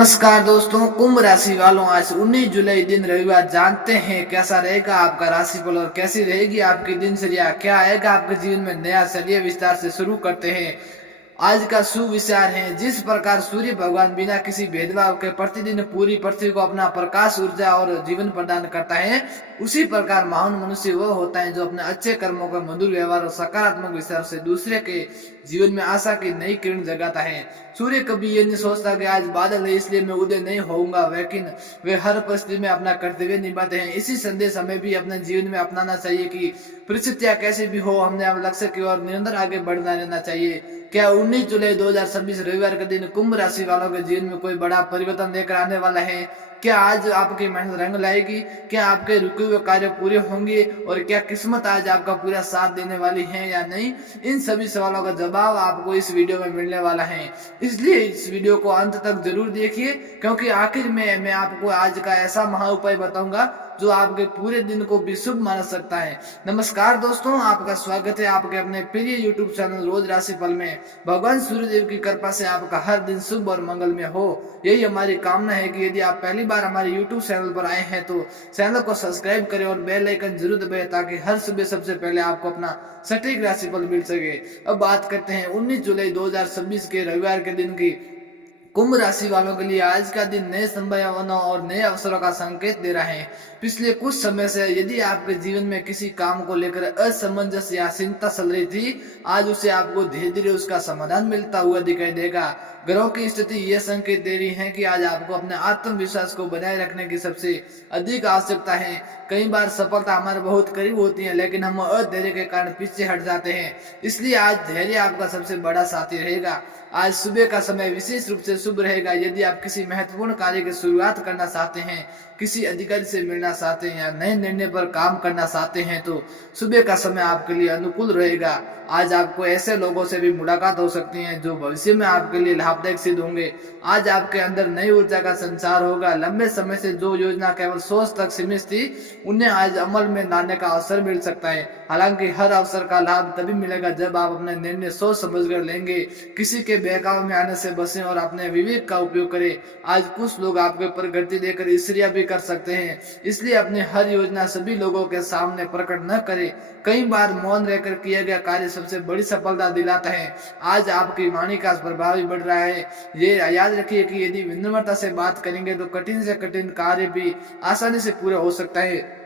नमस्कार दोस्तों, कुंभ राशि वालों, आज 19 जुलाई दिन रविवार। जानते हैं कैसा रहेगा आपका राशिफल और कैसी रहेगी आपकी दिनचर्या, क्या आएगा आपके जीवन में नया। चलिए विस्तार से शुरू करते हैं। आज का सुविचार है, जिस प्रकार सूर्य भगवान बिना किसी भेदभाव के प्रतिदिन पूरी पृथ्वी को अपना प्रकाश, ऊर्जा और जीवन प्रदान करता है, उसी प्रकार महान मनुष्य वह होता है जो अपने अच्छे कर्मों का मधुर व्यवहार और सकारात्मक विचार से दूसरे के जीवन में आशा की नई किरण जगाता है। सूर्य कभी ये नहीं सोचता कि आज बादल है इसलिए मैं उदय नहीं होऊंगा, लेकिन वे हर परिस्थिति में अपना कर्तव्य निभाते हैं। इसी संदेश हमें भी अपने जीवन में अपनाना चाहिए कि परिस्थितियां कैसी भी हो, हमने अपने लक्ष्य की ओर निरंतर आगे बढ़ना रहना चाहिए। क्या 19 जुलाई 2026 रविवार के दिन कुंभ राशि वालों के जीवन में कोई बड़ा परिवर्तन लेकर आने वाला है? क्या आज आपकी मेहनत रंग लाएगी? क्या आपके रुके हुए कार्य पूरे होंगे? और क्या किस्मत आज आपका पूरा साथ देने वाली है या नहीं? इन सभी सवालों का जवाब आपको इस वीडियो में मिलने वाला है, इसलिए इस वीडियो को अंत तक जरूर देखिए, क्योंकि आखिर में मैं आपको आज का ऐसा महा उपाय बताऊंगा जो आपके पूरे दिन को भी शुभ मान सकता है। नमस्कार दोस्तों, आपका स्वागत है आपके अपने प्रिय यूट्यूब चैनल रोज राशिफल में। भगवान सूर्यदेव की कृपा से आपका हर दिन शुभ और मंगलमय हो, यही हमारी कामना है। कि यदि आप पहली बार हमारे यूट्यूब चैनल पर आए हैं तो चैनल को सब्सक्राइब करें और बेल आइकन जरूर दबाएं, ताकि हर सुबह सबसे पहले आपको अपना सटीक राशिफल मिल सके। अब बात करते हैं 19 जुलाई 2026 के रविवार के दिन की। कुंभ राशि वालों के लिए आज का दिन नए संभावनाओं और नए अवसरों का संकेत दे रहा है। पिछले कुछ समय से यदि आपके जीवन में किसी काम को लेकर असमंजस या चिंता चल रही थी, आज उसे आपको धीरे धीरे उसका समाधान मिलता हुआ दिखाई देगा। ग्रहों की स्थिति यह संकेत दे रही है कि आज आपको अपने आत्मविश्वास को बनाए रखने की सबसे अधिक आवश्यकता है। कई बार सफलता हमारे बहुत करीब होती है, लेकिन हम अधैर्य के कारण पीछे हट जाते हैं। इसलिए आज धैर्य आपका सबसे बड़ा साथी रहेगा। आज सुबह का समय विशेष रूप से शुभ रहेगा। यदि आप किसी महत्वपूर्ण कार्य की शुरुआत करना चाहते हैं, किसी अधिकारी से मिलना चाहते हैं या नए निर्णय पर काम करना चाहते हैं, तो सुबह का समय आपके लिए अनुकूल रहेगा। आज आपको ऐसे लोगों से भी मुलाकात हो सकती है जो भविष्य में आपके लिए लाभदायक सिद्ध होंगे। आज आपके अंदर नई ऊर्जा का संचार होगा। लंबे समय से जो योजना केवल सोच तक सीमित थी, उन्हें आज अमल में लाने का अवसर मिल सकता है। हालांकि हर अवसर का लाभ तभी मिलेगा जब आप अपने निर्णय सोच समझ कर लेंगे। किसी के बहकावे में आने से बचें और अपने विवेक का उपयोग करें। आज कुछ लोग आपके प्रगति देकर ईर्ष्या भी कर सकते हैं, इसलिए अपनी हर योजना सभी लोगों के सामने प्रकट न करें। कई बार मौन रहकर किया गया कार्य सबसे बड़ी सफलता दिलाता है। आज आपकी वाणी का प्रभाव भी बढ़ रहा है। ये याद रखिए कि यदि विनम्रता से बात करेंगे तो कठिन से कठिन कार्य भी आसानी से पूरा हो सकता है।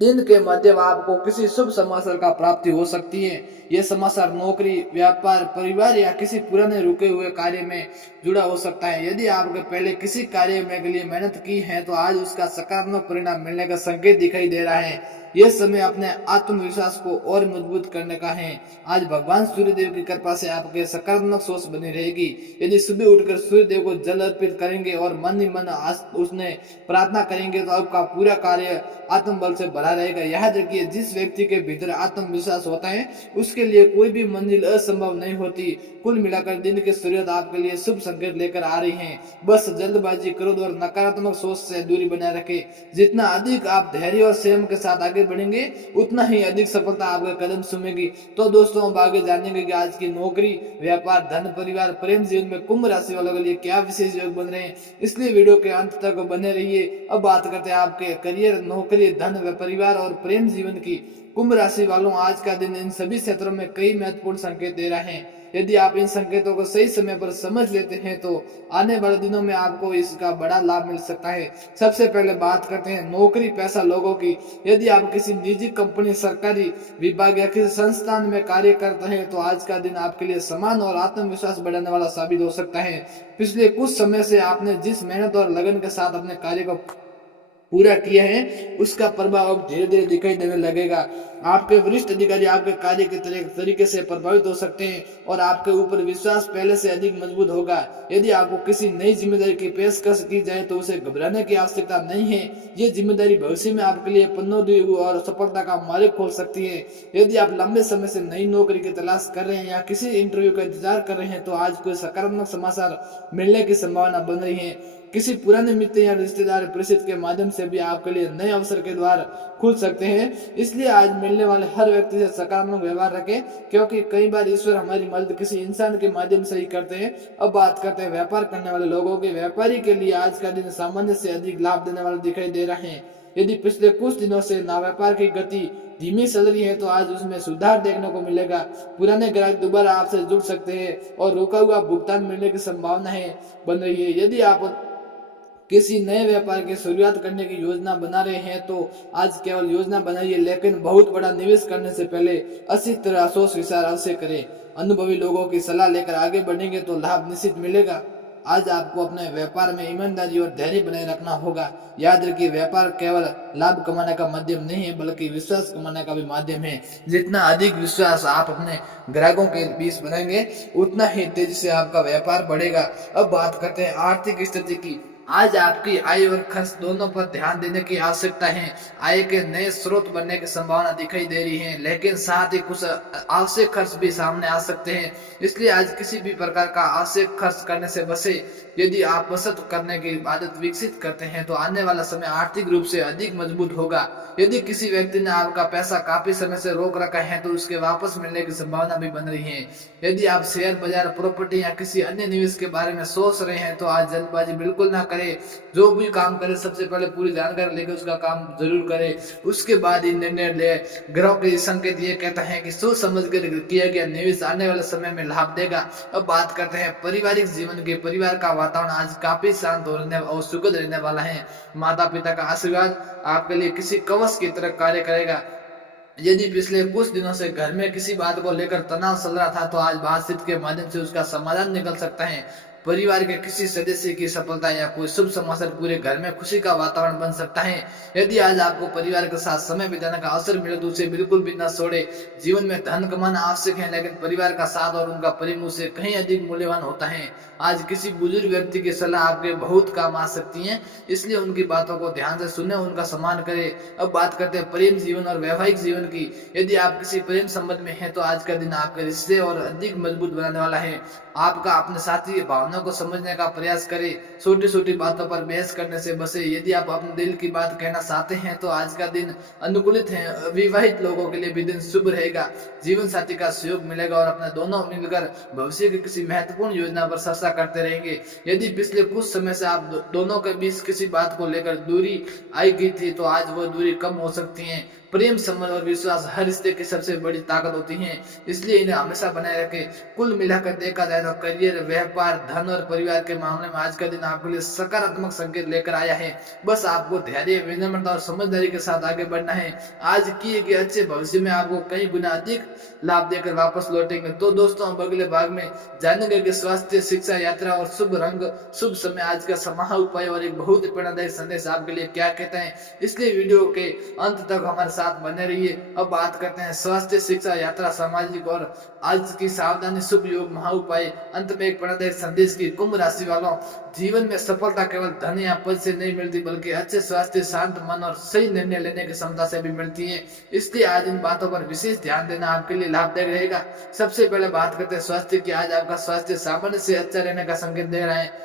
दिन के मध्य आपको किसी शुभ समाचार का प्राप्ति हो सकती है। यह समाचार नौकरी, व्यापार, परिवार या किसी पुराने रुके हुए कार्य में जुड़ा हो सकता है। यदि आपने पहले किसी कार्य में के लिए मेहनत की है तो आज उसका सकारात्मक परिणाम मिलने का संकेत दिखाई दे रहा है। यह समय अपने आत्मविश्वास को और मजबूत करने का है। आज भगवान सूर्यदेव की कृपा से आपके सकारात्मक सोच बनी रहेगी। यदि सुबह उठकर सूर्यदेव को जल अर्पित करेंगे और मन ही मन उसने प्रार्थना करेंगे तो आपका पूरा कार्य आत्मबल से भरा रहेगा। याद रखिए, जिस व्यक्ति के भीतर आत्मविश्वास होता है उसके लिए कोई भी मंजिल असंभव नहीं होती। कुल मिलाकर दिन की शुरुआत आपके लिए शुभ संकेत लेकर आ रही है। बस जल्दबाजी, क्रोध और नकारात्मक सोच से दूरी बनाए रखें। जितना अधिक आप धैर्य और संयम के साथ आगे बढ़ेंगे, उतना ही अधिक सफलता आपका कदम चूमेगी। तो दोस्तों, अब आगे जानेंगे कि आज की नौकरी, व्यापार, धन, परिवार, प्रेम जीवन में कुंभ राशि वालों के लिए क्या विशेष योग बन रहे हैं, इसलिए वीडियो के अंत तक बने रहिए। अब बात करते हैं आपके करियर, नौकरी, धन, परिवार और प्रेम जीवन की। कुंभ राशि वालों, आज का दिन इन सभी क्षेत्रों में कई महत्वपूर्ण संकेत दे रहे हैं। यदि आप इन संकेतों को सही समय पर समझ लेते हैं तो आने वाले दिनों में आपको इसका बड़ा लाभ मिल सकता है। सबसे पहले बात करते हैं नौकरी पेशा लोगों की। यदि आप किसी निजी कंपनी, सरकारी विभाग या किसी संस्थान में कार्य करते हैं तो आज का दिन आपके लिए सम्मान और आत्मविश्वास बढ़ाने वाला साबित हो सकता है। पिछले कुछ समय से आपने जिस मेहनत और लगन के साथ अपने कार्य को पूरा किया है, उसका प्रभाव अब धीरे धीरे दिखाई देने लगेगा। आपके वरिष्ठ अधिकारी आपके कार्य के तरीके से प्रभावित हो सकते हैं और आपके ऊपर विश्वास पहले से अधिक मजबूत होगा। यदि आपको किसी नई जिम्मेदारी की पेशकश की जाए तो उसे घबराने की आवश्यकता नहीं है। ये जिम्मेदारी भविष्य में आपके लिए पनौती और सफलता का मार्ग खोल सकती है। यदि आप लंबे समय से नई नौकरी की तलाश कर रहे हैं या किसी इंटरव्यू का इंतजार कर रहे हैं तो आज कोई सकारात्मक समाचार मिलने की संभावना बन रही है। किसी पुराने मित्र या रिश्तेदार परिचित के माध्यम से से भी आपके लिए नए अवसर के द्वार खुल सकते हैं। इसलिए आज मिलने वाले हर व्यक्ति से सकारात्मक व्यवहार रखें, क्योंकि कई बार ईश्वर हमारी मदद किसी इंसान के माध्यम से ही करते हैं। अब बात करते हैं व्यापार करने वाले लोगों के। व्यापारी के लिए आज का दिन सामान्य से अधिक लाभ देने वाले दिखाई दे रहे हैं। यदि पिछले कुछ दिनों से व्यापार की गति धीमी चल रही है तो आज उसमें सुधार देखने को मिलेगा। पुराने ग्राहक दोबारा आपसे जुड़ सकते हैं और रुका हुआ भुगतान मिलने की संभावना है बन रही है। यदि आप किसी नए व्यापार की शुरुआत करने की योजना बना रहे हैं तो आज केवल योजना बनाइए, लेकिन बहुत बड़ा निवेश करने से पहले अच्छी तरह सोच विचार अवश्य करें। अनुभवी लोगों की सलाह लेकर आगे बढ़ेंगे तो लाभ निश्चित मिलेगा। आज आपको अपने व्यापार में ईमानदारी और धैर्य बनाए रखना होगा। याद रखिए, व्यापार केवल लाभ कमाने का माध्यम नहीं है, बल्कि विश्वास कमाने का भी माध्यम है। जितना अधिक विश्वास आप अपने ग्राहकों के बीच बनाएंगे, उतना ही तेजी से आपका व्यापार बढ़ेगा। अब बात करते हैं आर्थिक स्थिति की। आज आपकी आय और खर्च दोनों पर ध्यान देने की आवश्यकता है। आय के नए स्रोत बनने की संभावना दिखाई दे रही है, लेकिन साथ ही कुछ आवश्यक खर्च भी सामने आ सकते हैं। इसलिए आज किसी भी प्रकार का आवश्यक खर्च करने से बचे। यदि आप बचत करने की आदत विकसित करते हैं तो आने वाला समय आर्थिक रूप से अधिक मजबूत होगा। यदि किसी व्यक्ति ने आपका पैसा काफी समय से रोक रखा है तो उसके वापस मिलने की संभावना भी बन रही है। यदि आप शेयर बाजार, प्रॉपर्टी या किसी अन्य निवेश के बारे में सोच रहे हैं तो आज जल्दबाजी बिल्कुल ना करें। जो भी काम करें सबसे पहले पूरी जानकारी लेकर उसका काम जरूर करें, उसके बाद ही निर्णय ले। ग्रहों के संकेत ये कहता है कि सोच समझ कर किया गया निवेश आने वाले समय में लाभ देगा। अब बात करते हैं पारिवारिक जीवन के। परिवार का वातावरण आज काफी शांत और सुखद रहने वाला है। माता पिता का आशीर्वाद आपके लिए किसी कवच की तरह कार्य करेगा। यदि पिछले कुछ दिनों से घर में किसी बात को लेकर तनाव चल रहा था तो आज बातचीत के माध्यम से उसका समाधान निकल सकता है। परिवार के किसी सदस्य की सफलता या कोई शुभ समाचार पूरे घर में खुशी का वातावरण बन सकता है। यदि आज आपको परिवार के साथ समय बिताने का अवसर मिले तो उसे बिल्कुल भी न छोड़े। जीवन में धन कमाना आवश्यक है, लेकिन परिवार का साथ और उनका प्रेम उससे कहीं अधिक मूल्यवान होता है। आज किसी बुजुर्ग व्यक्ति की सलाह आपके बहुत काम आ सकती है, इसलिए उनकी बातों को ध्यान से सुने, उनका सम्मान करें। अब बात करते हैं प्रेम जीवन और वैवाहिक जीवन की। यदि आप किसी प्रेम संबंध में हैं तो आज का दिन आपके रिश्ते और अधिक मजबूत बनाने वाला है। आपका अपने साथी की भावना को समझने का प्रयास करें, छोटी छोटी बातों पर बहस करने से बचे। यदि आप अपने दिल की बात कहना चाहते हैं तो आज का दिन अनुकूलित है। विवाहित लोगों के लिए भी दिन शुभ रहेगा। जीवन साथी का सहयोग मिलेगा और अपने दोनों मिलकर भविष्य की किसी महत्वपूर्ण योजना पर चर्चा करते रहेंगे। यदि पिछले कुछ समय से आप दोनों के बीच किसी बात को लेकर दूरी आई गई थी तो आज वो दूरी कम हो सकती है। प्रेम, संबंध और विश्वास हर रिश्ते की सबसे बड़ी ताकत होती है, इसलिए इन्हें हमेशा बनाए रखें। कुल मिलाकर देखा जाए तो करियर, व्यापार, धन और परिवार के मामले में आज का दिन आपके लिए सकारात्मक संकेत लेकर आया है। बस आपको धैर्य, विनम्रता और समझदारी के साथ आगे बढ़ना है। आज किए गए अच्छे भविष्य में आपको कई गुना अधिक लाभ देकर वापस लौटेंगे। तो दोस्तों, अब अगले भाग में जानेंगे कि स्वास्थ्य, शिक्षा, यात्रा और शुभ रंग, शुभ समय, आज का समाह उपाय और एक बहुत ही प्रेरणादायक संदेश आपके लिए क्या कहता है। इसलिए वीडियो के अंत तक हमारे साथ बने रहिए। अब बात करते हैं स्वास्थ्य, शिक्षा, यात्रा, सामाजिक और आज की सावधानी, शुभ योग, महा उपाय। अंत में एक प्रेरणादायक संदेश की। कुंभ राशि वालों, जीवन में सफलता केवल धन या पद से नहीं मिलती, बल्कि अच्छे स्वास्थ्य, शांत मन और सही निर्णय लेने की क्षमता से भी मिलती है। इसलिए आज इन बातों पर विशेष ध्यान देना आपके लिए लाभदायक रहेगा। सबसे पहले बात करते हैं स्वास्थ्य की। आज आपका स्वास्थ्य सामान्य से अच्छा रहने का संकेत दे रहा है,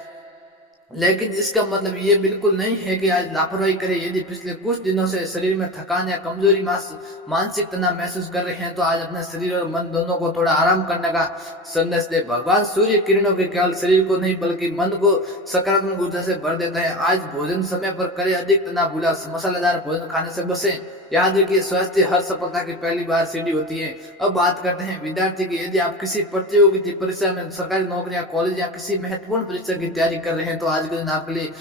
लेकिन इसका मतलब ये बिल्कुल नहीं है कि आज लापरवाही करें। यदि पिछले कुछ दिनों से शरीर में थकान या कमजोरी, मानसिक तनाव महसूस कर रहे हैं तो आज अपने शरीर और मन दोनों को थोड़ा आराम करने का संदेश दे। भगवान सूर्य किरणों के केवल शरीर को नहीं बल्कि मन को सकारात्मक ऊर्जा से भर देता है। आज भोजन समय पर करें, अधिक तनाव भूला, मसालेदार भोजन खाने से बचें। याद रखिए, स्वास्थ्य हर सफलता की पहली बार सीढ़ी होती है। अब बात करते हैं विद्यार्थी की। यदि आप किसी प्रतियोगिता परीक्षा में, सरकारी नौकरी या कॉलेज या किसी महत्वपूर्ण परीक्षा की तैयारी कर रहे हैं तो आज के दिन आपके लिए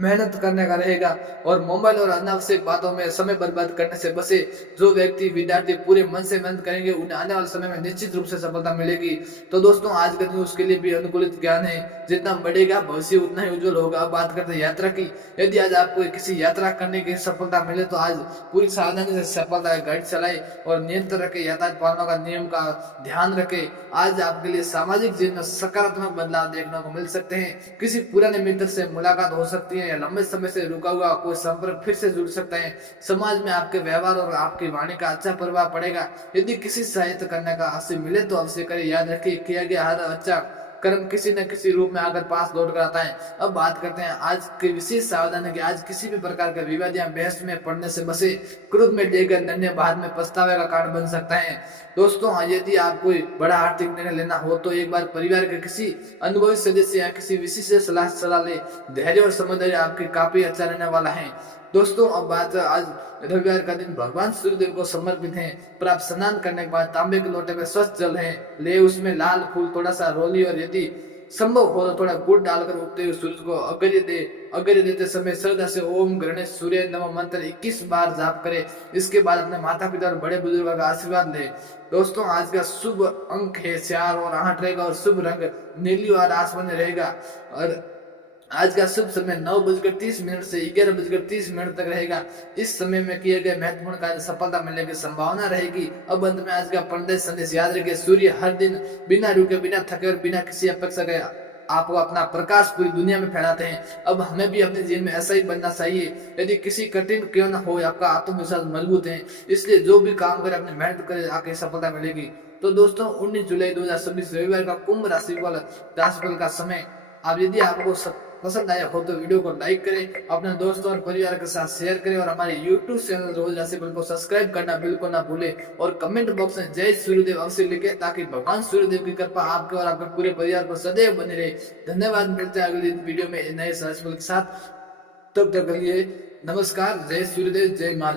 मेहनत करने का रहेगा और मोबाइल और अनावश्यक बातों में समय बर्बाद करने से बचे। जो व्यक्ति, विद्यार्थी पूरे मन से मेहनत करेंगे उन्हें आने वाले समय में निश्चित रूप से सफलता मिलेगी। तो दोस्तों, आज का दिन उसके लिए भी अनुकूलित ज्ञान है। जितना बढ़ेगा भविष्य उतना ही उज्जवल होगा। अब बात करते हैं यात्रा की। यदि आज आपको किसी यात्रा करने की सफलता मिले तो आज पूरी सावधानी से सफलता गाड़ी चलाए और नियंत्रण रखे, यातायात पालना का नियम का ध्यान रखे। आज आपके लिए सामाजिक जीवन में सकारात्मक बदलाव देखने को मिल सकते हैं। किसी पुराने मित्र से मुलाकात हो सकती है या लंबे समय से रुका हुआ कोई संपर्क फिर से जुड़ सकता है। समाज में आपके व्यवहार और आपकी वाणी का अच्छा प्रभाव पड़ेगा। यदि किसी सहायता करने का अवसर मिले तो अवश्य करें। याद रखिए, किया गया हर अच्छा कर्म किसी न किसी रूप में आकर पास लौट कर आता है। अब बात करते हैं आज की विशेष सावधानी की। आज किसी भी प्रकार का विवाद या बहस में पड़ने से बसे, क्रोध में देकर निर्णय बाद में पछतावे का कारण बन सकता है। दोस्तों, यदि आप कोई बड़ा आर्थिक निर्णय लेना हो तो एक बार परिवार के किसी अनुभवी सदस्य या किसी विशेष सलाह ले। धैर्य और समझदारी आपके काफी अच्छा रहने वाला है। दोस्तों, अब बात आज रविवार का दिन भगवान सूर्यदेव को समर्पित है। पर आप स्नान करने के बाद तांबे के लोटे में स्वच्छ जल है ले, उसमें लाल फूल, थोड़ा सा रोली और यदि संभव हो तो थोड़ा गुड़ डालकर उगते हुए सूरज को अर्घ्य देते समय श्रद्धा से ओम गणेश सूर्य नमः मंत्र 21 बार जाप करें। इसके बाद अपने माता पिता और बड़े बुजुर्गों का आशीर्वाद ले। दोस्तों, आज का शुभ अंक है 4 और 8 रहेगा और शुभ रंग नीली और आसमानी रहेगा। और आज का शुभ समय 9:30 से 11:30 तक रहेगा। इस समय में किए गए महत्वपूर्ण कार्य सफलता मिलने की संभावना रहेगी। अब अंत में आज का पंडित संदेश याद रखिए, सूर्य हर दिन बिना रुके, बिना थके और बिना किसी अपेक्षा के आपको अपना प्रकाश पूरी दुनिया में फैलाते हैं। अब हमें भी अपने जीवन में ऐसा ही बनना चाहिए। यदि किसी कठिन क्यों न हो, आपका आत्मविश्वास मजबूत है, इसलिए जो भी काम करे अपनी मेहनत करे, आके सफलता मिलेगी। तो दोस्तों, 19 जुलाई 2026 रविवार का कुंभ राशिफल का समय। अब यदि आपको पसंद आया हो तो वीडियो को लाइक करें, अपने दोस्तों और परिवार के साथ शेयर करें और हमारे YouTube चैनल रोज राशिफल को सब्सक्राइब करना बिल्कुल ना भूलें। और कमेंट बॉक्स में जय सूर्यदेव अवश्य लिखें ताकि भगवान सूर्यदेव की कृपा आपके और आपके पूरे परिवार को सदैव बनी रहे। धन्यवाद। मिलते हैं अगली वीडियो में नए राशिफल के साथ। तब तक के लिए नमस्कार। जय सूर्यदेव, जय महादेव।